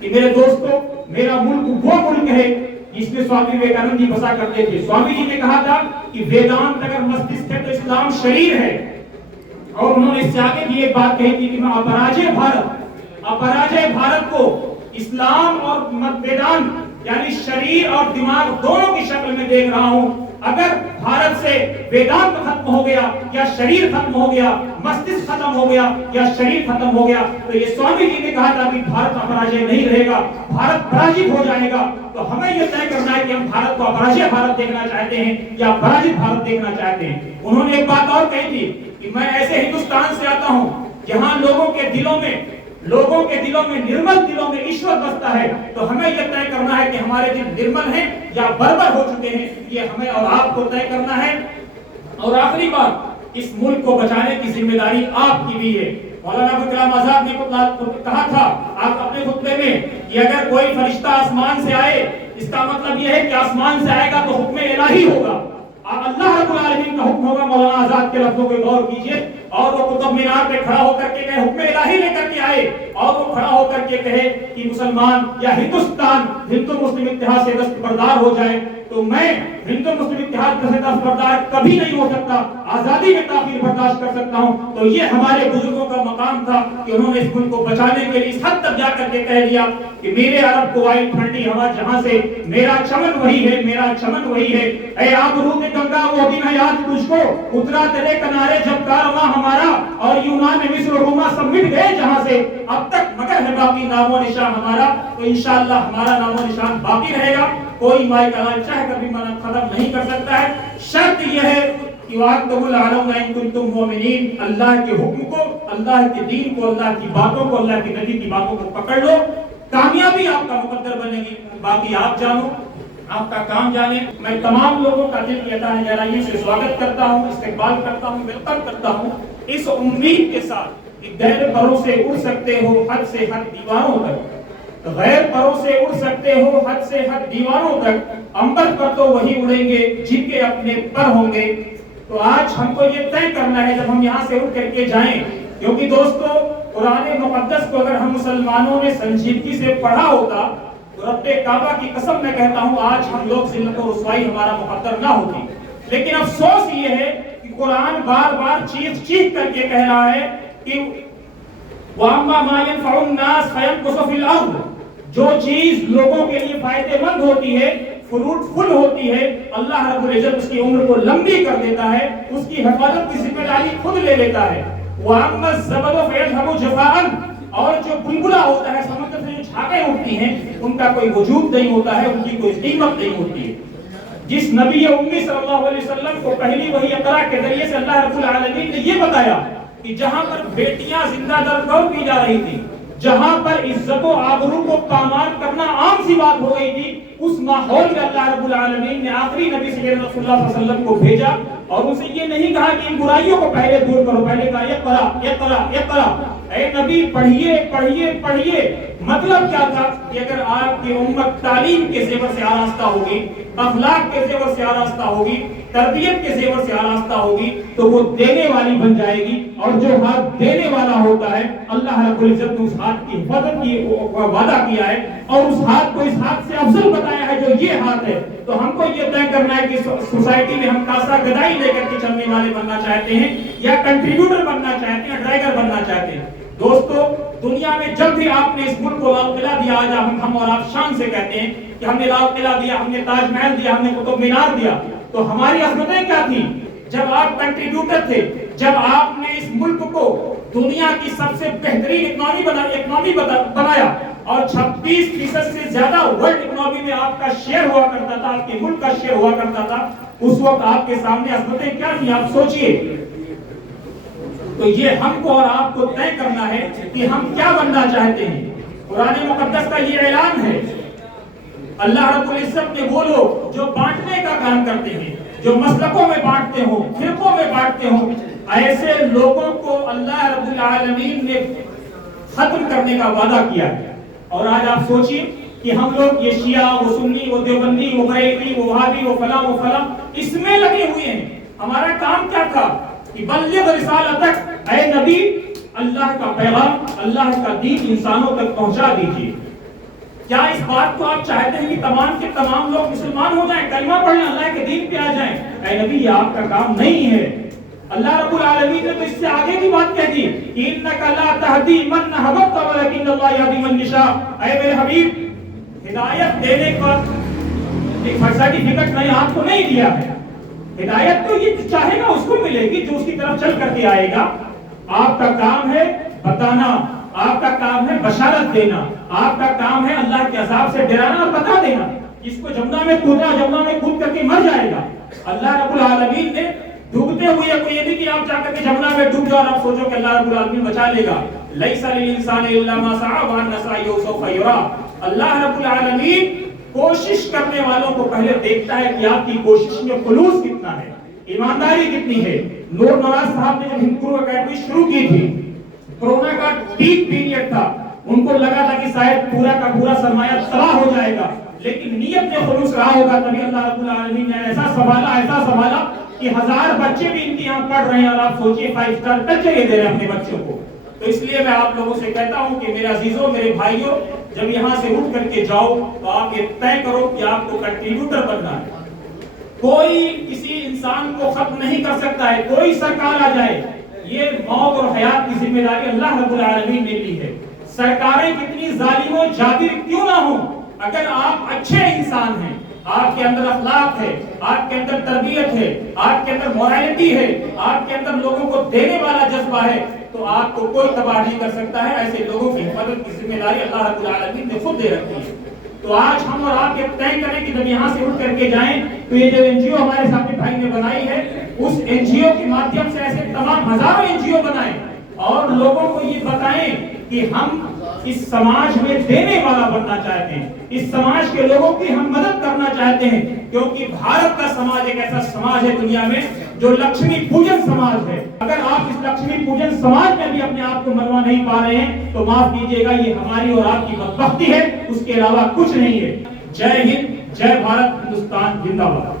کہ میرے دوستوں میرا ملک وہ ملک ہے جس میں سوامی ویویکانند جی بسا کرتے تھے. سوامی جی نے کہا تھا کہ ویدانت اگر مستشک ہے تو اسلام شریر ہے. اور انہوں نے اس سے آگے بھی ایک بات کہی تھی کہ میں اپراجے بھارت کو اسلام اور ویدانت یعنی شریر اور دماغ دونوں کی شکل میں دیکھ رہا ہوں. اگر بھارت سے ویدانت ختم ہو گیا یا شریر ختم ہو گیا, مستشک ختم ہو گیا یا شریر ختم ہو گیا, تو یہ سوامی جی نے کہا تھا کہ بھارت اپراجے نہیں رہے گا, بھارت پراجت ہو جائے گا. تو ہمیں یہ طے کرنا ہے کہ ہم بھارت کو اپراجے بھارت دیکھنا چاہتے ہیں یا پراجت بھارت دیکھنا چاہتے ہیں. انہوں نے ایک بات اور کہی تھی کہ میں ایسے ہندوستان سے آتا ہوں جہاں لوگوں کے دلوں میں نرمل دلوں میں ایشور بستا ہے. تو ہمیں یہ طے کرنا ہے کہ ہمارے دل نرمل ہیں یا بربر ہو چکے ہیں, یہ ہمیں اور آپ کو طے کرنا ہے. اور آخری بات, اس ملک کو بچانے کی ذمہ داری آپ کی بھی ہے. مولانا ابو کلام آزاد نے کہا تھا آپ اپنے خطبے میں کہ اگر کوئی فرشتہ آسمان سے آئے, اس کا مطلب یہ ہے کہ آسمان سے آئے گا تو حکم الہی ہوگا, اللہ رب العالمین کا حکم ہوگا. مولانا آزاد کے لفظوں پہ غور کیجئے. اور وہ قطب مینار پہ کھڑا ہو کر کے کہے, حکم الہی لے کر کے آئے, اور وہ کھڑا ہو کر کے کہے کہ مسلمان یا ہندوستان ہندو مسلم اتحاد سے دستبردار ہو جائے. تو میں ہندو مسلم اتحاد سے دستبردار کبھی نہیں ہو سکتا, آزادی میں تاخیر برداشت کر سکتا ہوں. تو یہ ہمارے بزرگوں کا مقام تھا کہ انہوں نے اس ملک کو بچانے کے لیے اس حد تک جا کر کے کہہ دیا کہ میرے عرب کو آئی ٹھنڈی ہوا جہاں سے, میرا چمن وہی ہے, میرا چمن وہی ہے. اے آبرود گنگا وہ دن ہے یاد تجھ کو, اترا تیرے کنارے جب کارواں ہمارا, اور یونان مصر و روما سب مٹ گئے جہاں سے, اب تک مگر ہے باقی نام و نشان ہمارا. تو انشاءاللہ ہمارا نام و نشان باقی رہے گا. کوئی مائی کلام چاہ کر بھی منع ختم نہیں کر سکتا ہے. شرط یہ ہے کہ وَأَنْتُمُ الْأَعْلَوْنَ إِن كُنتُم مُؤْمِنِينَ, اللہ کے حکم کو, اللہ کے دین کو, اللہ کی باتوں کو, اللہ کے نبی کی باتوں کو پکڑ لو. کامیابی آپ کا مقدر بنے گی, باقی آپ جانو, آپ کا کام جانے. میں تمام لوگوں کا دل کی عطا گہرائیوں سے سواگت کرتا ہوں, استقبال کرتا ہوں, ویلکم کرتا ہوں, اس امید کے ساتھ کہ غیر پروں سے اڑ سکتے ہو حد سے حد دیواروں تک, غیر پروں سے اڑ سکتے ہو حد سے حد دیواروں تک, انبر پر تو وہی اڑیں گے جن کے اپنے پر ہوں گے. تو آج ہم کو یہ طے کرنا ہے جب ہم یہاں سے اڑ کر کے جائیں, کیونکہ دوستو قرآن مقدس کو اگر ہم مسلمانوں نے سنجیدگی سے پڑھا ہوتا تو رب کعبہ کی قسم میں کہتا ہوں آج ہم لوگ ذلت و رسوائی ہمارا مقدر نہ ہوتی. لیکن افسوس یہ ہے کہ قرآن بار بار چیخ کر کے کہہ رہا ہے کہ وَأَمَّا مَا يَنْفَعُ النَّاسَ فَيَمْكُثُ فِي الْأَرْضِ, جو چیز لوگوں کے لیے فائدہ مند ہوتی ہے, فروٹفل ہوتی ہے, اللہ رب العزت اس کی عمر کو لمبی کر دیتا ہے, اس کی حفاظت کی ذمہ داری خود لے لیتا ہے. وَأَمَّا الزَّبَدُ فَيَذْهَبُ جَفَاءً, اور جو بلبلا ہوتا ہے, سمندر سے جو جھاگیں اٹھتی ہیں, ان کا کوئی وجود نہیں ہوتا ہے, ان کی کوئی قیمت نہیں ہوتی ہے. جس نبی امی صلی اللہ علیہ وسلم کو پہلی وحی اقرا کے ذریعے سے اللہ رب العالمین نے یہ بتایا کہ جہاں پر بیٹیاں زندہ درگور کی جا رہی تھی, جہاں پر عزت و آبرو کو پامال کرنا عام سی بات ہو گئی تھی, اس ماحول میں اللہ رب العالمین نے آخری نبی سیدنا رسول اللہ صلی اللہ علیہ وسلم کو بھیجا, اور ان سے یہ نہیں کہا کہ ان برائیوں کو پہلے دور کرو, پہلے کہا اقرا, اے نبی پڑھیے پڑھیے پڑھیے. مطلب کیا تھا کہ اگر آپ کی امت تعلیم کے زیور سے آراستہ ہوگی, اخلاق کے زیور سے آراستہ ہوگی, تربیت کے زیور سے آراستہ ہوگی, تو وہ دینے والی بن جائے گی. اور جو ہاتھ دینے والا ہوتا ہے, اللہ رب العزت نے اس ہاتھ کی حفاظت کی وعدہ کیا ہے, اور اس ہاتھ کو اس ہاتھ سے افضل بتایا ہے جو یہ ہاتھ ہے. تو ہم کو یہ طے کرنا ہے کہ سوسائٹی میں ہم کاسا گدائی لے کر کے چلنے والے بننا چاہتے ہیں, یا کنٹریبیوٹر بننا چاہتے ہیں, ڈرائیور بننا چاہتے ہیں. دوستو دنیا میں جب بھی آپ نے اس ملک کو لال قلعہ دیا, آج ہم اور آپ شان سے کہتے ہیں کہ ہم نے لال قلعہ دیا, ہم نے تاج محل دیا, ہم نے قطب مینار دیا, تو ہماری عظمتیں کیا تھی جب آپ کنٹریبیوٹر تھے, جب آپ نے اس ملک کو دنیا کی سب سے بہترین اکنامی بنایا, اور 26% سے زیادہ ورلڈ اکنامی میں آپ کا شیئر ہوا کرتا تھا, آپ کے ملک کا شیئر ہوا کرتا تھا. اس وقت آپ کے سامنے عظمتیں کیا تھی, آپ سوچئے. تو یہ ہم کو اور آپ کو طے کرنا ہے کہ ہم کیا بننا چاہتے ہیں. قرآن مقدس کا یہ اعلان ہے, اللہ رب العزت نے وہ لوگ جو بانٹنے کا کام کرتے ہیں, جو مسلکوں میں بانٹتے ہوں, فرقوں میں بانٹتے ہوں, ایسے لوگوں کو اللہ رب العالمین نے ختم کرنے کا وعدہ کیا ہے. اور آج آپ سوچئے کہ ہم لوگ یہ شیعہ, وہ سنی, وہ دیوبندی, وہ بریلوی, وہ وہابی, وہ فلاں اس میں لگے ہوئے ہیں. ہمارا کام کیا تھا کہ بلغ رسالتک, اے نبی اللہ کا پیغام, اللہ کا دین انسانوں تک پہنچا دیجیے. کیا اس بات کو آپ چاہتے ہیں کہ تمام کے تمام لوگ مسلمان ہو جائیں، کلمہ پڑھ لیں، اللہ کے دین پہ آ جائیں؟ اے نبی یہ آپ کا کام نہیں ہے۔ اللہ رب العالمین نے تو اس سے آگے کی بات کہہ دی، انک لا تہدی من احببت ولکن اللہ یہدی من یشاء۔ اے میرے حبیب، ہدایت دینے کا ایک سرٹیفکیٹ میں آپ کو نہیں دیا ہے، ہدایت تو یہ چاہے گا اس کو ملے گی جو اس کی طرف چل کر کے آئے گا۔ آپ کا کام ہے بتانا، آپ کا کام ہے بشارت دینا، آپ کا کام ہے اللہ کے عذاب سے ڈرانا اور بتا دینا۔ جس کو جمنا میں کودنا، جمنا میں کود کر کے مر جائے گا۔ اللہ رب العالمین نے ڈوبتے ہوئے کو یہ بھی کہ آپ جا کر کے جمنا میں ڈوب جاؤ اور آپ سوچو کہ اللہ رب العالمین بچا لے گا۔ لیس للانسان الا ما سعى وان سعيه سوف يرى۔ اللہ رب العالمین کوشش کرنے والوں کو پہلے دیکھتا ہے کہ آپ کی کوشش میں خلوص کتنا ہے، ایمانداری کتنی ہے۔ نور نواز صاحب نے جب ہندکو اکیڈمی شروع کی تھی، کورونا کا پیک پیریڈ تھا، ان کو لگا تھا کہ شاید پورا کا پورا سرمایہ تباہ ہو جائے گا، لیکن نیت میں خلوص رہا ہوگا، تبھی اللہ رب العالمین نے ایسا سنبھالا کہ 1000 بچے بھی ان کے یہاں پڑھ رہے ہیں، اور آپ سوچئے 5 اسٹار تک چلے دے رہے ہیں اپنے بچوں کو۔ تو اس لیے میں آپ لوگوں سے کہتا ہوں کہ میرے عزیزوں، میرے بھائیوں، جب یہاں سے اٹھ کر کے جاؤ تو آپ یہ طے کرو کہ آپ کو کنٹریبیوٹر بننا ہے۔ کوئی کسی انسان کو ختم نہیں کر سکتا ہے، کوئی سرکار آ جائے، یہ موت اور حیات کی ذمہ داری اللہ رب العالمین نے لی ہے۔ سرکاریں کتنی ظالم و جابر کیوں نہ ہوں، اگر آپ اچھے انسان ہیں، آپ کے اندر اخلاق ہے، آپ کے اندر تربیت ہے، آپ کے اندر مورالٹی ہے، آپ کے اندر لوگوں کو دینے والا جذبہ ہے، تو آپ کو کوئی تباہ نہیں کر سکتا ہے۔ ایسے لوگوں کی حفاظت کی ذمہ داری اللہ رب العالمین نے خود دے رکھی ہے۔ تو آج ہم اور آپ یہ طے کریں کہ جب یہاں سے اٹھ کر کے جائیں تو یہ جو NGO ہمارے سامنے بھائی نے بنائی ہے، اس NGO کے مادھیم سے ایسے تمام ہزاروں NGO بنائیں اور لوگوں کو یہ بتائیں کہ ہم اس سماج میں دینے والا بننا چاہتے ہیں، اس سماج کے لوگوں کی ہم مدد کرنا چاہتے ہیں، کیونکہ بھارت کا سماج ایک ایسا سماج ہے دنیا میں جو لکشمی پوجن سماج ہے۔ اگر آپ اس لکشمی پوجن سماج میں بھی اپنے آپ کو منوا نہیں پا رہے ہیں تو معاف کیجیے گا، یہ ہماری اور آپ کی بدبختی ہے، اس کے علاوہ کچھ نہیں ہے۔ جے ہند، جے بھارت، ہندوستان زندہ باد۔